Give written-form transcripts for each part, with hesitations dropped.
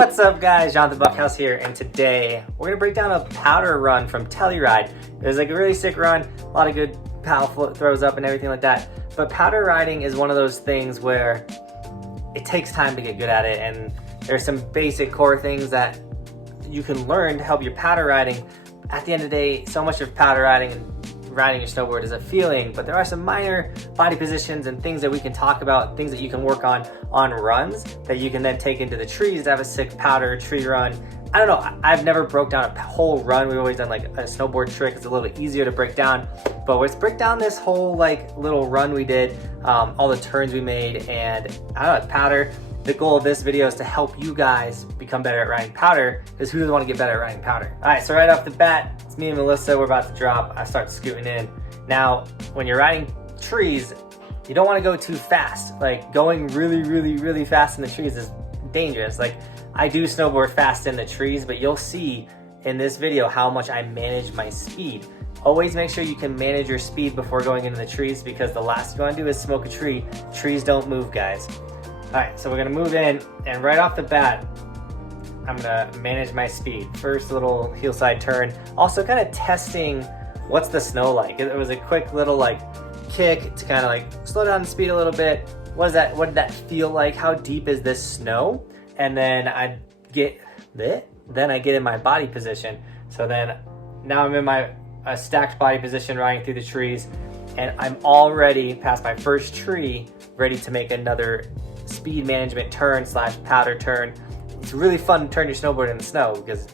What's up guys, Johnathan Buckhouse here, and today we're gonna break down a powder run from Telluride. It was like a really sick run, a lot of good paddle throws up and everything like that. But powder riding is one of those things where it takes time to get good at it, and there's some basic core things that you can learn to help your powder riding. At the end of the day, so much of powder riding and riding your snowboard is a feeling, but there are some minor body positions and things that we can talk about, things that you can work on runs that you can then take into the trees to have a sick powder tree run. I don't know, I've never broke down a whole run. We've always done like a snowboard trick. It's a little bit easier to break down, but let's break down this whole like little run we did, all the turns we made, and I don't know, powder. The goal of this video is to help you guys become better at riding powder, because who doesn't want to get better at riding powder? All right, so right off the bat, it's me and Melissa. We're about to drop. I start scooting in. Now, when you're riding trees, you don't want to go too fast. Like going really fast in the trees is dangerous. Like I do snowboard fast in the trees, but you'll see in this video how much I manage my speed. Always make sure you can manage your speed before going into the trees, because the last thing you want to do is smoke a tree. Trees don't move, guys. All right, so we're gonna move in, and right off the bat, I'm gonna manage my speed. First little heel side turn. Also kind of testing what's the snow like. It was a quick little like kick to kind of like slow down the speed a little bit. What did that feel like? How deep is this snow? And then I get in my body position. So then now I'm in my stacked body position riding through the trees, and I'm already past my first tree, ready to make another speed management turn / powder turn. It's really fun to turn your snowboard in the snow, because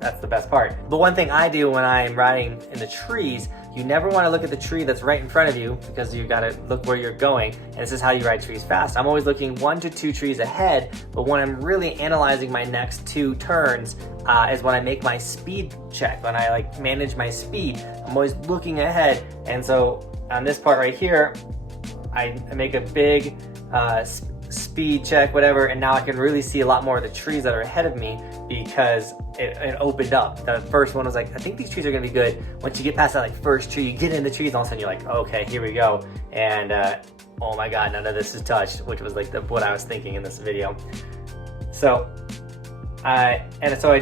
that's the best part. But one thing I do when I'm riding in the trees, you never want to look at the tree that's right in front of you, because you got to look where you're going. And this is how you ride trees fast. I'm always looking 1 to 2 trees ahead, but when I'm really analyzing my next 2 turns is when I make my speed check. When I like manage my speed, I'm always looking ahead. And so on this part right here, I make a big speed check, whatever, and now I can really see a lot more of the trees that are ahead of me, because it opened up. The first one was like, I think these trees are gonna be good. Once you get past that like first tree, you get in the trees, all of a sudden you're like, okay, here we go. And oh my God, none of this is touched, which was like what I was thinking in this video. So I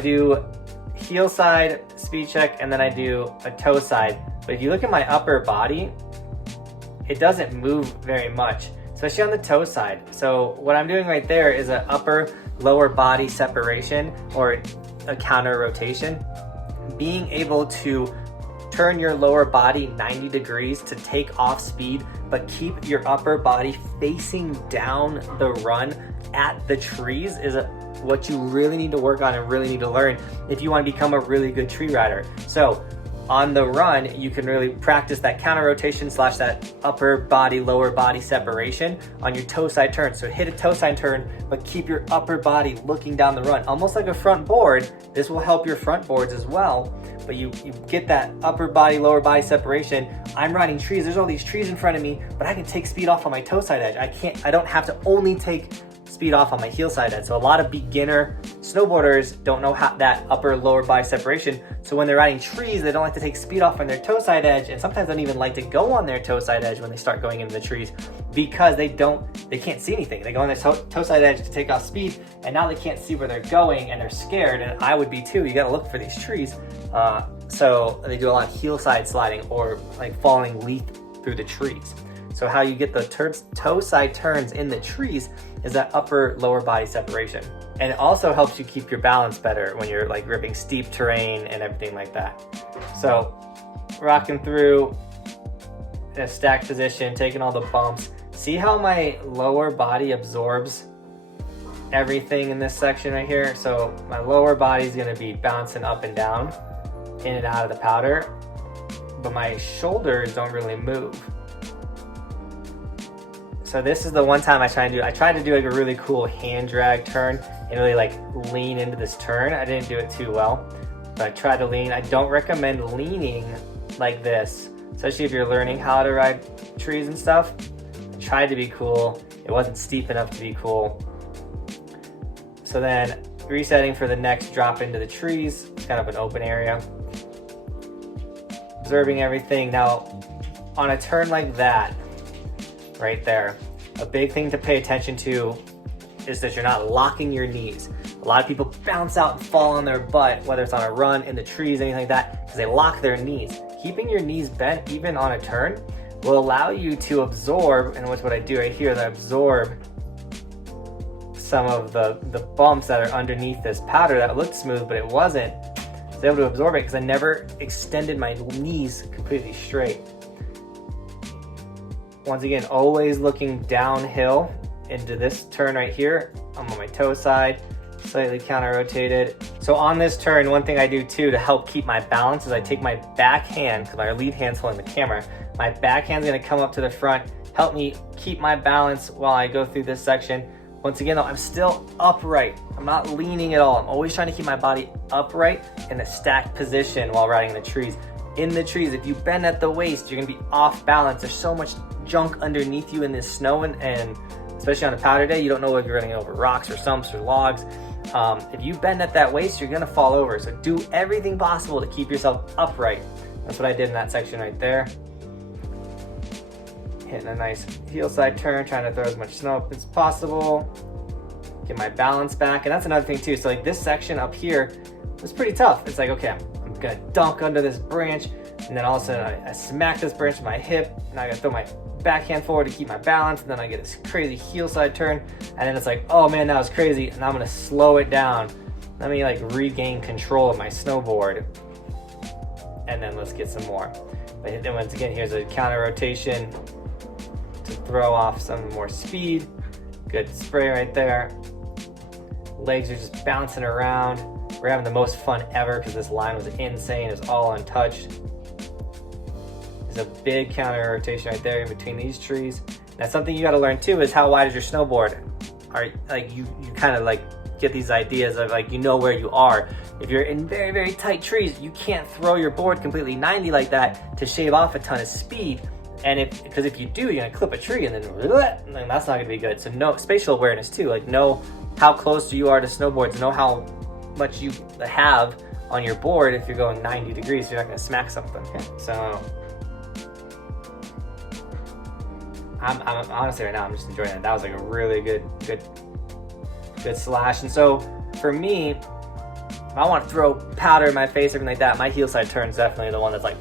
do heel side speed check, and then I do a toe side. But if you look at my upper body, it doesn't move very much, especially on the toe side. So what I'm doing right there is an upper lower body separation, or a counter rotation. Being able to turn your lower body 90 degrees to take off speed, but keep your upper body facing down the run at the trees is what you really need to work on and really need to learn if you want to become a really good tree rider. So on the run, you can really practice that counter rotation / that upper body, lower body separation on your toe side turn. So hit a toe side turn, but keep your upper body looking down the run, almost like a front board. This will help your front boards as well, but you get that upper body, lower body separation. I'm riding trees, there's all these trees in front of me, but I can take speed off on my toe side edge. I don't have to only take speed off on my heel side edge. So a lot of beginner snowboarders don't know how that upper lower body separation. So when they're riding trees, they don't like to take speed off on their toe side edge, and sometimes don't even like to go on their toe side edge when they start going into the trees, because they can't see anything. They go on their toe side edge to take off speed, and now they can't see where they're going, and they're scared, and I would be too. You gotta look for these trees. So they do a lot of heel side sliding, or like falling leaf through the trees. So how you get the toe side turns in the trees is that upper lower body separation. And it also helps you keep your balance better when you're like gripping steep terrain and everything like that. So rocking through in a stacked position, taking all the bumps. See how my lower body absorbs everything in this section right here? So my lower body is gonna be bouncing up and down, in and out of the powder, but my shoulders don't really move. So this is the one time I tried to do like a really cool hand drag turn and really like lean into this turn. I didn't do it too well, but I tried to lean. I don't recommend leaning like this, especially if you're learning how to ride trees and stuff. I tried to be cool. It wasn't steep enough to be cool. So then resetting for the next drop into the trees, it's kind of an open area. Observing everything. Now on a turn like that, right there, a big thing to pay attention to is that you're not locking your knees. A lot of people bounce out and fall on their butt, whether it's on a run, in the trees, anything like that, because they lock their knees. Keeping your knees bent, even on a turn, will allow you to absorb, and what's what I do right here, that I absorb some of the bumps that are underneath this powder that looked smooth, but it wasn't. I was able to absorb it because I never extended my knees completely straight. Once again, always looking downhill into this turn right here. I'm on my toe side, slightly counter-rotated. So on this turn, one thing I do too to help keep my balance is I take my back hand, because my lead hand's holding the camera, my back hand's gonna come up to the front, help me keep my balance while I go through this section. Once again though, I'm still upright. I'm not leaning at all. I'm always trying to keep my body upright in a stacked position while riding in the trees. In the trees, if you bend at the waist, you're gonna be off balance. There's so much junk underneath you in this snow, and especially on a powder day, you don't know if you're running over rocks or stumps or logs. If you bend at that waist, you're gonna fall over. So do everything possible to keep yourself upright. That's what I did in that section right there. Hitting a nice heel side turn, trying to throw as much snow up as possible. Get my balance back, and that's another thing too. So like this section up here was pretty tough. It's like, okay, I'm gonna dunk under this branch, and then all of a sudden I smack this branch with my hip, and I gotta throw my backhand forward to keep my balance, and then I get this crazy heel side turn, and then it's like, oh man, that was crazy, and I'm gonna slow it down. Let me like regain control of my snowboard, and then let's get some more. But then once again, here's a counter rotation to throw off some more speed. Good spray right there. Legs are just bouncing around. We're having the most fun ever because this line was insane. It was all untouched. There's a big counter rotation right there in between these trees. That's something you got to learn too, is how wide is your snowboard? Are like you kind of like get these ideas of like, you know where you are. If you're in very, very tight trees, you can't throw your board completely 90 like that to shave off a ton of speed. And because if you do, you're gonna clip a tree and then that's not gonna be good. So know spatial awareness too, like know how close you are to snowboards, know how much you have on your board. If you're going 90 degrees, you're not gonna smack something. Okay? So I'm honestly right now, I'm just enjoying it. That was like a really good slash. And so for me, if I want to throw powder in my face, everything like that, my heel side turn is definitely the one that's like,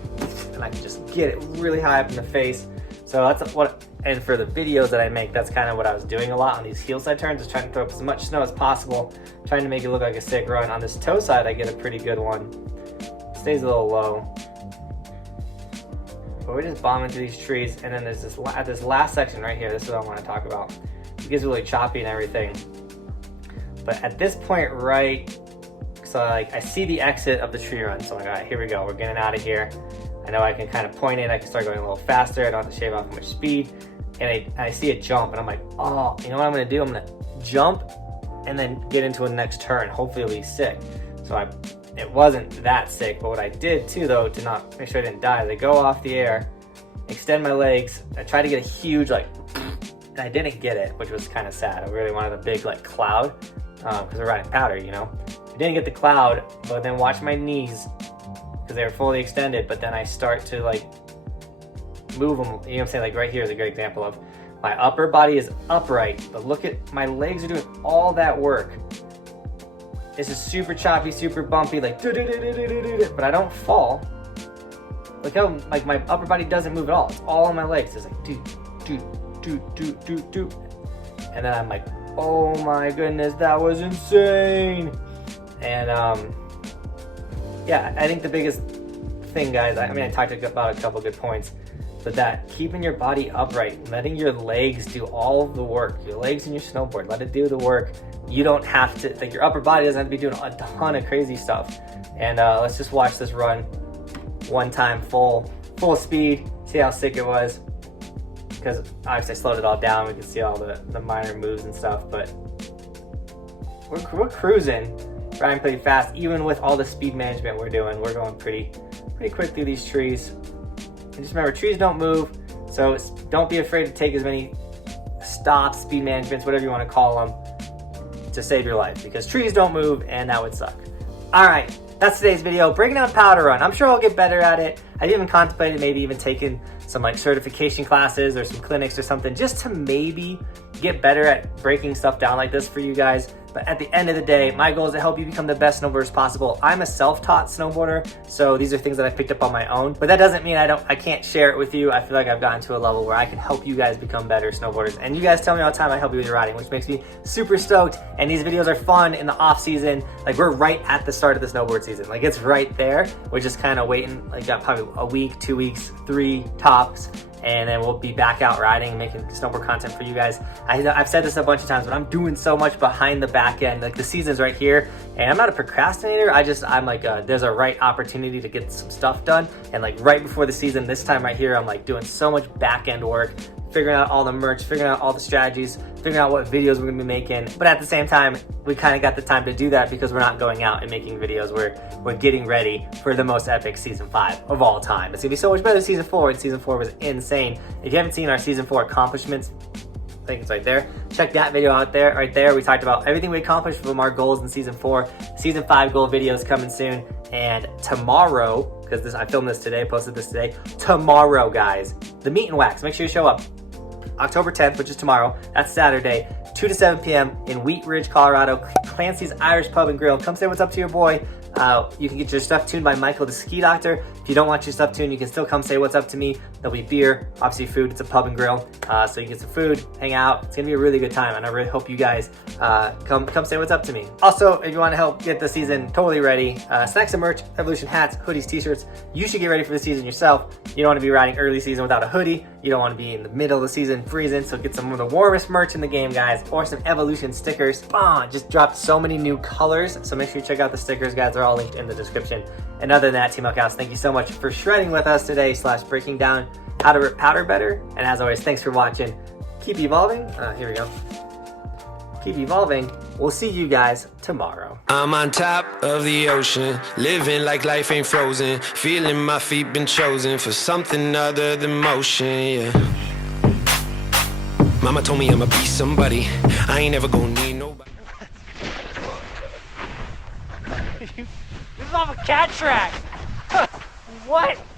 and I can just get it really high up in the face. So that's what, and for the videos that I make, that's kind of what I was doing a lot on these heel side turns, is trying to throw up as much snow as possible, trying to make it look like a sick run. On this toe side, I get a pretty good one. Stays a little low. But we're just bombing through these trees, and then there's this, at this last section right here, this is what I want to talk about. It gets really choppy and everything. But at this point, right, so like I see the exit of the tree run, so I'm like, all right, here we go, we're getting out of here. I know I can kind of point it, I can start going a little faster, I don't have to shave off much speed, and I see a jump, and I'm like, oh, you know what I'm gonna do? I'm gonna jump and then get into a next turn. Hopefully it'll be sick. So it wasn't that sick, but what I did too, though, to not make sure I didn't die, is I go off the air, extend my legs, I tried to get a huge, like, and I didn't get it, which was kind of sad. I really wanted a big, like, cloud, because we're riding powder, you know? I didn't get the cloud, but then watch my knees, because they were fully extended, but then I start to like move them, you know what I'm saying? Like right here is a great example of my upper body is upright, but look at my legs are doing all that work. This is super choppy, super bumpy, like but I don't fall. Look how like my upper body doesn't move at all. It's all on my legs. It's like do. And then I'm like, oh my goodness, that was insane. And yeah, I think the biggest thing, guys, I mean, I talked about a couple good points, but that keeping your body upright, letting your legs do all of the work, your legs and your snowboard, let it do the work. You don't have to, like your upper body doesn't have to be doing a ton of crazy stuff. And let's just watch this run one time, full speed, see how sick it was. Because obviously I slowed it all down, we can see all the minor moves and stuff, but we're cruising. Riding pretty fast, even with all the speed management we're doing. We're going pretty quick through these trees. And just remember, trees don't move, so don't be afraid to take as many stops, speed managements, whatever you want to call them, to save your life, because trees don't move, and that would suck. All right, that's today's video, breaking down powder run. I'm sure I'll get better at it. I even contemplated maybe even taking some like certification classes or some clinics or something, just to maybe get better at breaking stuff down like this for you guys. But at the end of the day, my goal is to help you become the best snowboarders possible. I'm a self-taught snowboarder, so these are things that I picked up on my own. But that doesn't mean I can't share it with you. I feel like I've gotten to a level where I can help you guys become better snowboarders. And you guys tell me all the time I help you with your riding, which makes me super stoked. And these videos are fun in the off season. Like, we're right at the start of the snowboard season. Like, it's right there. We're just kind of waiting. Like, got probably a week, 2 weeks, 3 tops. And then we'll be back out riding and making snowboard content for you guys. I've said this a bunch of times, but I'm doing so much behind the back end. Like, the season's right here, and I'm not a procrastinator. I'm like, there's a right opportunity to get some stuff done. And like right before the season, this time right here, I'm like doing so much back end work, figuring out all the merch, figuring out all the strategies, figuring out what videos we're gonna be making. But at the same time, we kind of got the time to do that because we're not going out and making videos. We're getting ready for the most epic season 5 of all time. It's gonna be so much better than season 4, and season 4 was insane. If you haven't seen our season 4 accomplishments, I think it's right there. Check that video out there, right there. We talked about everything we accomplished from our goals in season 4. Season 5 goal video is coming soon. And tomorrow, because I filmed this today, posted this today, tomorrow, guys, the meet and wax. Make sure you show up. October 10th, which is tomorrow, that's Saturday, 2 to 7 p.m. in Wheat Ridge, Colorado, Clancy's Irish Pub and Grill. Come say what's up to your boy. You can get your stuff tuned by Michael the Ski Doctor. If you don't want your stuff tuned, you can still come say what's up to me. There'll be beer, obviously food. It's a pub and grill, so you get some food, hang out. It's gonna be a really good time, and I really hope you guys come say what's up to me. Also, if you want to help get the season totally ready, snacks and merch, Evolution hats, hoodies, t-shirts. You should get ready for the season yourself. You don't want to be riding early season without a hoodie. You don't want to be in the middle of the season freezing, so get some of the warmest merch in the game, guys, or some Evolution stickers. Just dropped so many new colors, so make sure you check out the stickers, guys. They're all linked in the description. And other than that, Team Buckhouse, thank you so much for shredding with us today / breaking down how to rip powder better. And as always, thanks for watching. Keep evolving. Here we go. Keep evolving. We'll see you guys tomorrow. I'm on top of the ocean, living like life ain't frozen, feeling my feet been chosen for something other than motion, yeah. Mama told me I'ma be somebody, I ain't ever gonna need nobody. This is off a cat track. What?